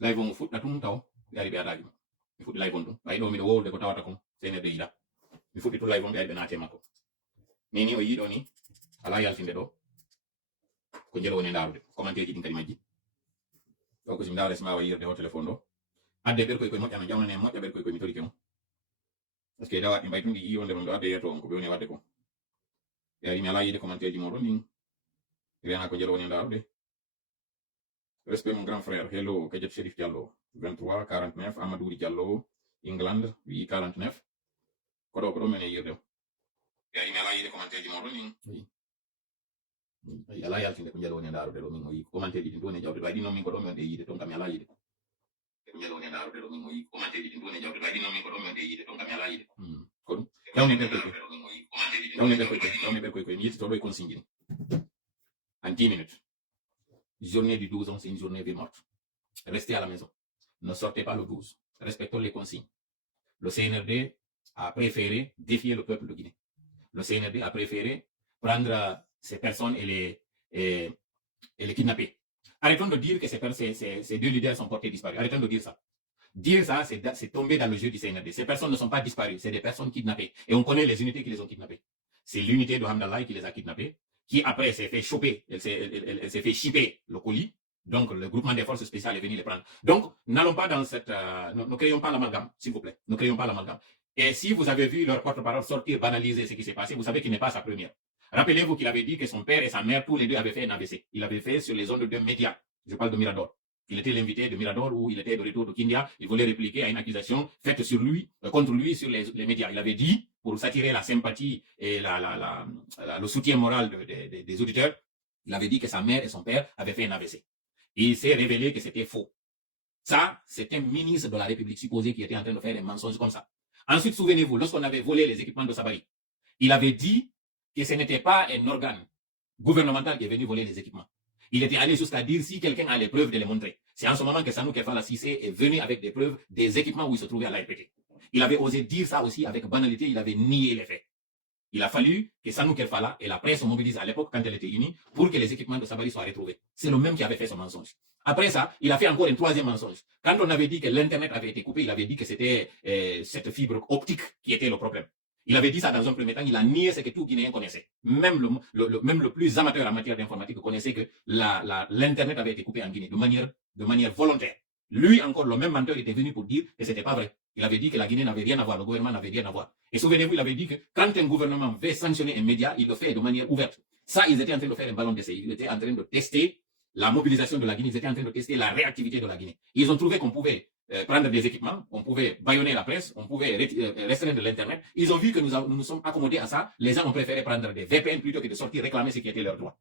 live on foot atum taw yari be adaji mi fuɗɗi live on ɗum ɓayi ɗo miɗo wowde ko tawata kon senede yiɗa mi fuɗɗi to live on ɓe ari ɓe naate makko ni o yiɗo ni ala yaltinde ɗo ko jelo woni ndarude commentaire ji ɗin kadi majji ɗo ko sim ndawre sima wa yirde o téléphone ɗo adde ɓer koye koye moƴƴa no jawnane moƴƴa ɓer koye koye mi torike on par ce que dawaɗi mbay tundi yiyonde mon ɗo adde yeto on ko ɓe woni wadde ko ɓe ari mi ala yiide commentaire ji moɗon ɗin rena ko jelo woni ndarude respect mon grand frère hello Kajet Chérif Diallo 23 49 Amadouri Diallo England wi 49 ko ɗo men e yirde o ɓe ari mi ala yiide commentaire ji moɗon ɗin ala yaltinde ko jelo woni ndarude ɗo min o yi commentaire ji ɗin ɗo ne jawde ɗo ɗin noon min ko ɗo mi on ɗe yiide ton kam mi ala yiide ko jelo woni ndarude ɗo min o yi commentaire ji ɗin ɗo ne jawde ɗo ɗin noon min ko ɗo mi on ɗe yiide ton kam mi ala yiide ko ɗum yawne ɓer koye yawne ɓer koye mi yittoto ɗo e consigne ni en 10 minutes journée du 12 ans c'est une journée vie morte restez à la maison ne sortez pas le 12 respectons les consignes le CNRD a préféré défier le peuple de Guinée le CNRD a préféré prendre ces personnes et les kidnapper. Arrêtons de dire que ces deux leaders sont portés disparus. Arrêtons de dire ça. Dire ça, c'est tomber dans le jeu du CNRD. Ces personnes ne sont pas disparues, c'est des personnes kidnappées. Et on connaît les unités qui les ont kidnappées. C'est l'unité de Hamdallah qui les a kidnappées, qui après s'est fait choper, elle s'est fait chipper le colis. Donc le groupement des forces spéciales est venu les prendre. Donc n'allons pas dans cette... ne créons pas l'amalgame, s'il vous plaît. Ne créons pas l'amalgame. Et si vous avez vu leur porte-parole sortir, banaliser ce qui s'est passé, vous savez qu'il n'est pas sa première. Rappelez-vous qu'il avait dit que son père et sa mère, tous les deux, avaient fait un AVC. Il avait fait sur les ondes de médias. Je parle de Mirador. Il était l'invité de Mirador où il était de retour de Kindia. Il voulait répliquer à une accusation faite sur lui, contre lui sur les médias. Il avait dit, pour s'attirer la sympathie et le soutien moral des auditeurs, il avait dit que sa mère et son père avaient fait un AVC. Et il s'est révélé que c'était faux. Ça, c'est un ministre de la République supposé qui était en train de faire un mensonge comme ça. Ensuite, souvenez-vous, lorsqu'on avait volé les équipements de Sabari, il avait dit que ce n'était pas un organe gouvernemental qui est venu voler les équipements. Il était allé jusqu'à dire si quelqu'un a les preuves de les montrer. C'est en ce moment que Sanou Kefala Cissé est venu avec des preuves des équipements où il se trouvait à l'ARPT. Il avait osé dire ça aussi avec banalité, il avait nié les faits. Il a fallu que Sanou Kefala et la presse se mobilisent à l'époque quand elle était unie pour que les équipements de Sabari soient retrouvés. C'est le même qui avait fait ce mensonge. Après ça, il a fait encore un troisième mensonge. Quand on avait dit que l'Internet avait été coupé, il avait dit que c'était cette fibre optique qui était le problème. Il avait dit ça dans un premier temps, il a nié ce que tout Guinéen connaissait. Même le plus amateur en matière d'informatique connaissait que l'Internet avait été coupé en Guinée de manière volontaire. Lui encore, le même menteur était venu pour dire que c'était pas vrai. Il avait dit que la Guinée n'avait rien à voir, le gouvernement n'avait rien à voir. Et souvenez-vous, il avait dit que quand un gouvernement veut sanctionner un média, il le fait de manière ouverte. Ça, ils étaient en train de faire un ballon d'essai. Ils étaient en train de tester la mobilisation de la Guinée, ils étaient en train de tester la réactivité de la Guinée. Ils ont trouvé qu'on pouvait prendre des équipements, on pouvait bâillonner la presse, on pouvait restreindre l'Internet. Ils ont vu que nous nous sommes accommodés à ça. Les gens ont préféré prendre des VPN plutôt que de sortir réclamer ce qui était leur droit.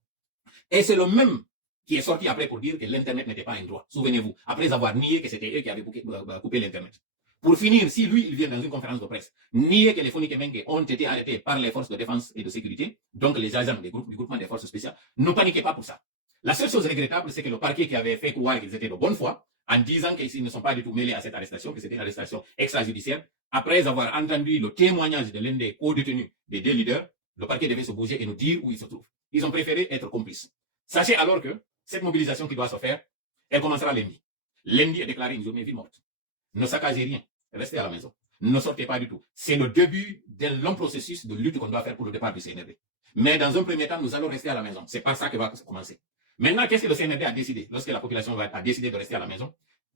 Et c'est le même qui est sorti après pour dire que l'Internet n'était pas un droit. Souvenez-vous, après avoir nié que c'était eux qui avaient coupé l'Internet. Pour finir, si lui, il vient dans une conférence de presse, nier que les Fonike ont été arrêtés par les forces de défense et de sécurité, donc les agents du groupement des forces spéciales, ne paniquez pas pour ça. La seule chose regrettable, c'est que le parquet qui avait fait croire qu'ils étaient de bonne foi, en disant qu'ils ne sont pas du tout mêlés à cette arrestation, que c'était une arrestation extrajudiciaire, après avoir entendu le témoignage de l'un des co-détenus des deux leaders, le parquet devait se bouger et nous dire où ils se trouvent. Ils ont préféré être complices. Sachez alors que cette mobilisation qui doit se faire, elle commencera lundi. Lundi est déclaré une journée vie morte. Ne saccagez rien. Restez à la maison. Ne sortez pas du tout. C'est le début d'un long processus de lutte qu'on doit faire pour le départ du CNRD. Mais dans un premier temps, nous allons rester à la maison. C'est par ça que va commencer. Maintenant, qu'est-ce que le CNRD a décidé? Lorsque la population a décidé de rester à la maison,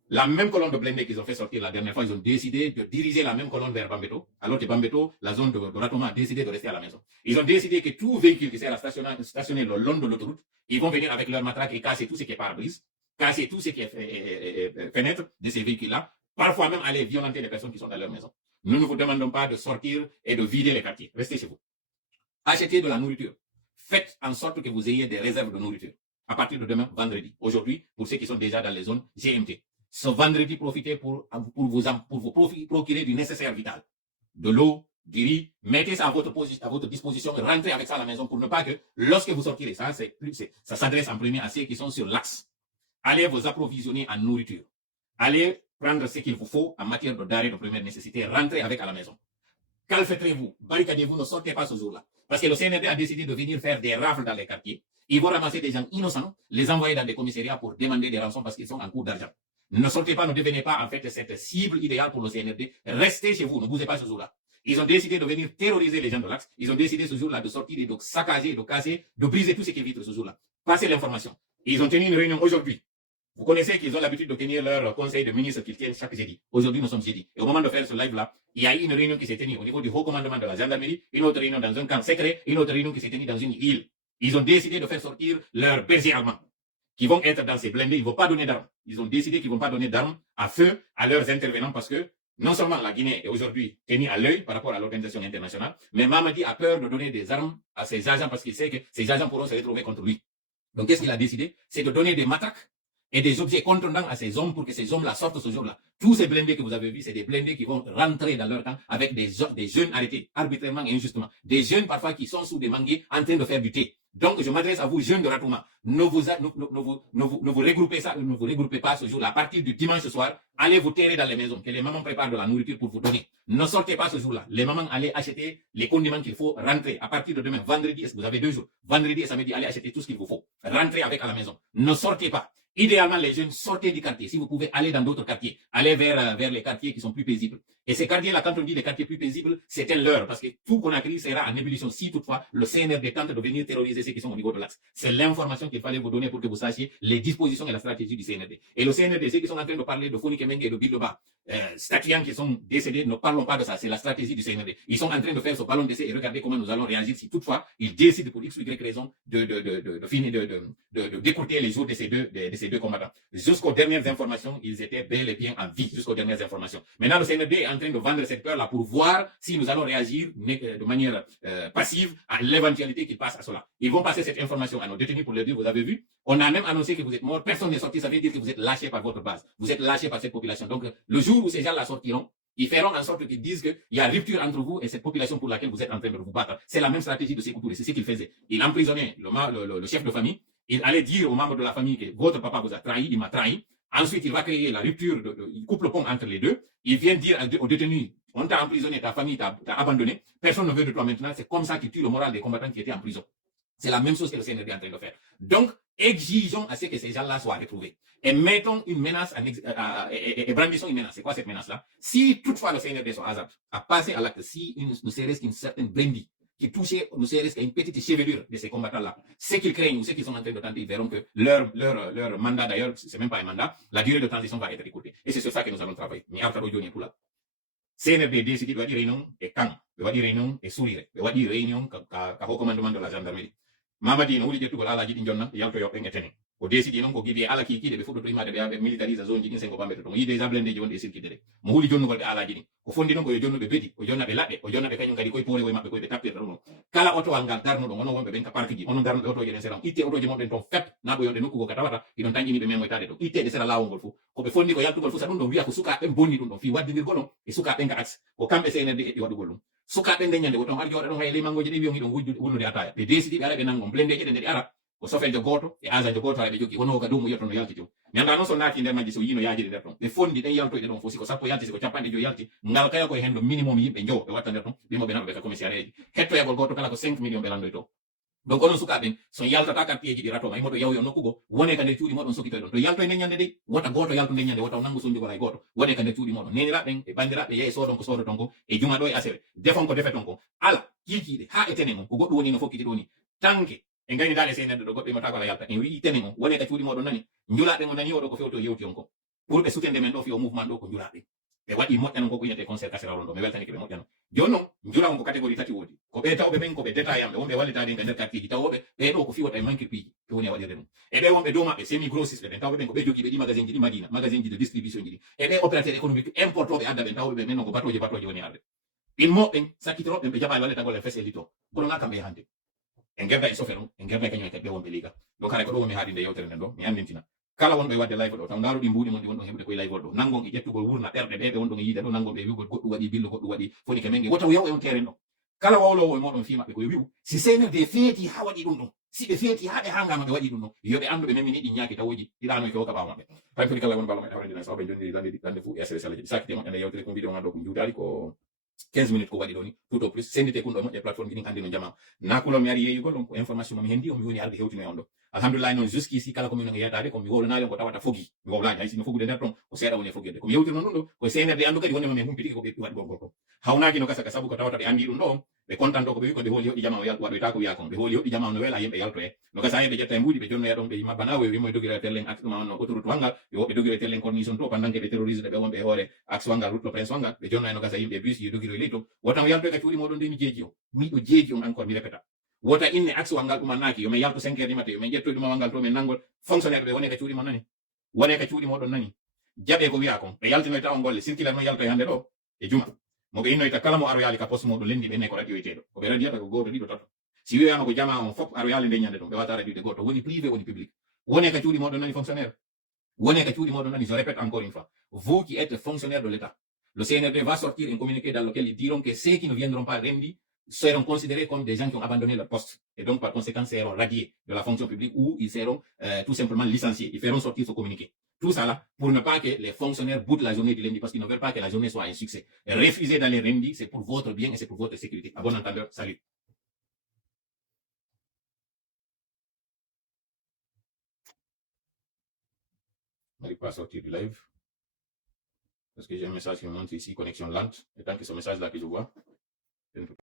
la même colonne de blindés qu'ils ont fait sortir la dernière fois, ils ont décidé de diriger la même colonne vers Bambeto, alors que Bambeto, la zone de Ratoma, a décidé de rester à la maison. Ils ont décidé que tout véhicule qui sert à stationner le long de l'autoroute, ils vont venir avec leur matraque et casser tout ce qui est pare-brise, casser tout ce qui est fenêtre de ces véhicules-là, parfois même aller violenter les personnes qui sont dans leur maison. Nous ne vous demandons pas de sortir et de vider les quartiers. Restez chez vous. Achetez de la nourriture. Faites en sorte que vous ayez des réserves de nourriture. À partir de demain, vendredi. Aujourd'hui, pour ceux qui sont déjà dans les zones GMT. Ce vendredi, profitez pour vous procurer du nécessaire vital. De l'eau, du riz. Mettez ça à votre disposition. Rentrez avec ça à la maison pour ne pas que, lorsque vous sortirez, ça s'adresse en premier à ceux qui sont sur l'axe. Allez vous approvisionner en nourriture. Allez prendre ce qu'il vous faut en matière de denrées de première nécessité. Rentrez avec à la maison. Calfeutrez-vous, barricadez-vous, ne sortez pas ce jour-là. Parce que le CNRD a décidé de venir faire des rafles dans les quartiers. Ils vont ramasser des gens innocents, les envoyer dans des commissariats pour demander des rançons parce qu'ils sont en cours d'argent. Ne sortez pas, ne devenez pas en fait cette cible idéale pour le CNRD. Restez chez vous, ne bougez pas ce jour-là. Ils ont décidé de venir terroriser les gens de l'Axe. Ils ont décidé ce jour-là de sortir et de saccager, de casser, de briser tout ce qui est vitre ce jour-là. Passez l'information. Ils ont tenu une réunion aujourd'hui. Vous connaissez qu'ils ont l'habitude de tenir leur conseil de ministres qu'ils tiennent chaque jeudi. Aujourd'hui, nous sommes jeudi. Et au moment de faire ce live-là, il y a eu une réunion qui s'est tenue au niveau du haut commandement de la gendarmerie, une autre réunion dans un camp secret, une autre réunion qui s'est tenue dans une île. Ils ont décidé de faire sortir leurs bergers allemands qui vont être dans ces blindés. Ils ne vont pas donner d'armes. Ils ont décidé qu'ils ne vont pas donner d'armes à feu à leurs intervenants parce que non seulement la Guinée est aujourd'hui tenue à l'œil par rapport à l'organisation internationale, mais Mamadi a peur de donner des armes à ses agents parce qu'il sait que ses agents pourront se retrouver contre lui. Donc, qu'est-ce qu'il a décidé? C'est de donner des matraques et des objets contondants à ces hommes pour que ces hommes-là sortent ce jour-là. Tous ces blindés que vous avez vus, c'est des blindés qui vont rentrer dans leur camp avec des jeunes arrêtés arbitrairement et injustement. Des jeunes parfois qui sont sous des manguiers en train de faire du thé. Donc, je m'adresse à vous, jeunes de Ratouma. Ne vous regroupez pas ce jour-là. À partir du dimanche soir, allez vous terrer dans les maisons, que les mamans préparent de la nourriture pour vous donner. Ne sortez pas ce jour-là. Les mamans, allez acheter les condiments qu'il faut rentrer. À partir de demain, vendredi, vous avez 2 jours. Vendredi et samedi, allez acheter tout ce qu'il vous faut. Rentrez avec à la maison. Ne sortez pas. Idéalement, les jeunes, sortez du quartier. Si vous pouvez aller dans d'autres quartiers, allez vers les quartiers qui sont plus paisibles. Et ces quartiers-là, quand on dit les quartiers plus paisibles, c'est un leurre, parce que tout Conakry sera en ébullition si toutefois le CNRD tente de venir terroriser ceux qui sont au niveau de l'Axe. C'est l'information qu'il fallait vous donner pour que vous sachiez les dispositions et la stratégie du CNRD. Et le CNRD, ceux qui sont en train de parler de Foni Kemenge et de Bildoba, statuants qui sont décédés, ne parlons pas de ça, c'est la stratégie du CNRD. Ils sont en train de faire ce ballon d'essai et regardez comment nous allons réagir si toutefois ils décident pour X ou Y raison de décourter les jours de ces deux combattants. Jusqu'aux dernières informations, ils étaient bel et bien en vie, jusqu'aux dernières informations. Maintenant, le CNRD est en train de vendre cette peur-là pour voir si nous allons réagir de manière passive à l'éventualité qu'ils passent à cela. Ils vont passer cette information à nos détenus pour leur dire, vous avez vu, on a même annoncé que vous êtes morts, personne n'est sorti, ça veut dire que vous êtes lâchés par votre base. Vous êtes lâchés par cette population. Donc, le jour où ces gens-là sortiront, ils feront en sorte qu'ils disent qu'il y a rupture entre vous et cette population pour laquelle vous êtes en train de vous battre. C'est la même stratégie de Sékou Touré, c'est ce qu'il faisait. Il emprisonnait le chef de famille, il allait dire aux membres de la famille que votre papa vous a trahi, il m'a trahi. Ensuite, il va créer la rupture, il coupe le pont entre les deux. Il vient dire aux détenus, on t'a emprisonné, ta famille t'a abandonné, personne ne veut de toi maintenant. C'est comme ça qu'il tue le moral des combattants qui étaient en prison. C'est la même chose que le CNRD est en train de faire. Donc, exigeons à ce que ces gens-là soient retrouvés. Et mettons une menace, et brandissons une menace. C'est quoi cette menace-là? Si toutefois le CNRD se hasarde à passer à l'acte, si ne serait-ce qu'une certaine brindille qui touchait, ne serait-ce qu'à une petite chevelure de ces combattants-là, ce qu'ils craignent ou ce qu'ils sont en train de tenter, ils verront que leur mandat, d'ailleurs, c'est même pas un mandat, la durée de transition va être écourtée. Et c'est sur ça que nous allons travailler. Mais après, aujourd'hui, pour là. CNRD décide de réunion et quand, de réunion et sourire, de réunion au commandement de la gendarmerie. Mamadi no wuli jettugo ala jiɗi jonna yalto yoɓɓe ngetene o décidi noon ko gibi ala kikiɗe ɓe fuɗɗoto imade ɓe ɓe militarise zone ji ɗin sengo ɓamɓe to yi déjà blendeji wonɗe e sirkide ɗe mo huuli jonnugol ɓe alaji ɗin ko fondi noon koyo jonnuɓe beedi o jonnaɓe laɗɗe o jonnaɓe kañum kadi koye porewoye maɓɓe koye ɓe tappirta ɗum kala otowal ngal darnuɗo onon wonɓe ɓen ka parque ji onon darnuɓe otoje ɗen sera itte otoje moɗen toon fep naɓo yonde nokkugo ka tawata iɗon tañƴiniɓe memoytade ɗo itteɗe sera lawol ngol fof koɓe fondi ko yaltugol fof sa ɗum ɗon wiya ko sukaɓe bonni ɗum ɗon fi waddidirgol on e sukaɓe nga axe ko kamɓe CNRD heɓi waɗugol ɗum sukaɓe ndeññande woton har jooɗa ɗon hay ley mangoji ɗi wiyon hiɗon wulnude ataya ɓe décidi ɓe ara ɓe nangon blendeje ɗe nde ɗe ara ko sofejo goto e asajo goto ɓe jogi wono ka ɗum yiyata no yalti to mi anda noon so naati nder majji so yino yaajiri nder ton ɓe fondi ɗen yaltoyɗe ɗon fof siko sappo yalti siko capanɗe joyi yalti ngal kaya koye hen ɗo minimum yimɓe jowo ɓe watta nder ton ɓimo ɓe naɓa ɓe ka commissariat ji hettoyagol goto kala ko 5 millions ɓe landoy to donc onon sukaɓen so yaltata quartier ji ɗi ratoma imoɗo yawyo nokkugo wone ka nder cuuɗi moɗon sokkitoy ɗon to yaltoy ndeññande de wota goto yalto ndeññande wota nangu sonjugol hay goto wone ka nder cuuɗi moɗon neniraɓen e bandiraɓe yehe sodon ko sodo ton ko e juma ɗo e asere defon ko defe ton ko ala kiikiɗe ha e tene mum ko goɗɗum woni no fokkiti ɗo ni tanke e gayni dale CNRD ɗo goɗɗo imata ko ala yalta en wi tene on wone ka cuuɗi moɗon nani njulaɓe mo nani oɗo ko fewto yewti on ko pour ɓe sutende men ɗo fi o mouvement ɗo ko njulaɓe ɓe waɗi moƴƴanon ko ko yinete concert kasiraron ɗo mi weltanike ɓe moƴƴano joni noon njula on ko catégorie tati woodi ko ɓe tawɓe ɓen koɓe détaillant ɓe wonɓe wallitade ka nder quartier ji tawoɓe ɓe ɗo ko fiwata e manquirpiji to woni a waɗirde ɗum e ɓe wonɓe dow maɓɓe semi grossiste ɓen tawɓe ɓen ko ɓe jogiiɓe ɗi magasin ji ɗi madina magasin ji de distribution ji ɗi e ɓe opérateur économique importoɓe adda ɓen tawɓe ɓe men non ko batoje woni arde in moɓɓen sakkitoroɓen ɓe jaɓani wallitagol e fes e lito kono ga kamɓe hande en gerda e sofe ɗon en gerda e kañum e ɓe wonɓe liga donc haɗa ko ɗo womi haadinde yewtere nden ɗo mi andintina kala wonɓe wadde live ɗo taw ndaaro ɗi mbuuɗi mon ɗi wonɗon heɓude koye live ɗo nangon e ƴettugol wurna ɓerɗe ɓe wonɗon e yiide ɗo nangon ɓe wiwgol goɗɗum waɗi billo goɗɗum waɗi foni ke menge wotaw yaw e on terrain ɗo kala wawlowo e moɗon fi maɓɓe koye wiwu si CNRD feeti ha waɗi ɗum ɗon si ɓe feeti ha ɓe hangama ɓe waɗi ɗum ɗon yoɓe andu ɓe memini ɗi ñaaki tawoji ɗiɗano e fewoka ɓawa maɓɓe tay foti kala won balo men awrandina sawɓe jonni lande fu e srs alaji ɗi sakkite moƴƴande yewtere ko vidéo ngal ɗo ko juutali ko 15 minutes ko waɗi ɗo ni tout au plus sendite kun ɗo moƴƴe plateforme ɗin andi no jama nakulon mi ari yeyugol on ko information mo mi hendi o mi woni arde hewtino e on ɗo alhamdulillah noon jusqu'ici kala ko min yeyatade ko mi wowlanali on ko tawata fogi mi wowlani hay sino fogude nder ton ko seeɗa woni e foggede ko mi yewtirno ɗum ɗo koye senerde andu kadi wonema min humpitiki ko ɓe waɗi gongol ko hawnaki no gasa ka sabu ko tawata ɓe andi ɗum ɗo ɓe contanto ko ɓe wi ko ɓe hooli hoɗɗi jama o waɗoyta ko wiya kon ɓe hooli hoɗɗi jama no wela yimɓe yalto e no gasa ɓe ƴetta e mbuuɗi ɓe jonnoya ɗon ɓe mabbana o wimo e dogiri tellen axe ɗum no autoroute wangal ɓe woɓɓe dogiri e tellen cornition to pendant que ɓe terrorise ɓe wonɓe e hoore axe wangal route le prince wangal ɓe jonnoya no gasa yimɓe bus yo dogiri e ley to wotan o yalto e ka cuuɗi moɗon nde mi jeeji o miɗo jeeji on encore mi répéta wota inne axe wangal ɗumannaki yomin yalto 5 heures du matin yomin ƴettoye ɗuma wangal to min nangol fonctionnaire ɓe wone ka cuuɗi mon nani wone ka cuuɗi moɗon nani jaɓe ko wiya kon ɓe yaltinoyta on golle circulaire no yalto e hande ɗo e juma moɓe innoyta kala mo aro yaali ka poste moɗon lendi ɓe ne ko radioyteɗo koɓe radiyata ko goto ɗiɗo tato si wiyama ko jama on fof aro yaali nde ñande ɗum ɓe wata radioyde goto woni privé woni public wone ka cuuɗi moɗon nani fonctionnaire wone ka cuuɗi moɗon nani je répète encore une fois vous qui êtes fonctionnaire de l'état le CNRD va sortir un communiqué dans lequel ils diront que ceux qui ne viendront pas rendi seront considérés comme des gens qui ont abandonné leur poste et donc par conséquent seront radiés de la fonction publique ou ils seront tout simplement licenciés. Ils feront sortir ce communiqué. Tout ça là pour ne pas que les fonctionnaires boutent la journée du lundi parce qu'ils ne veulent pas que la journée soit un succès. Refuser d'aller rendi, c'est pour votre bien et c'est pour votre sécurité. À bon entendeur, salut. On n'arrive pas à sortir du live parce que j'ai un message qui me montre ici, connexion lente. Et tant que ce message là que je vois, je ne peux pas.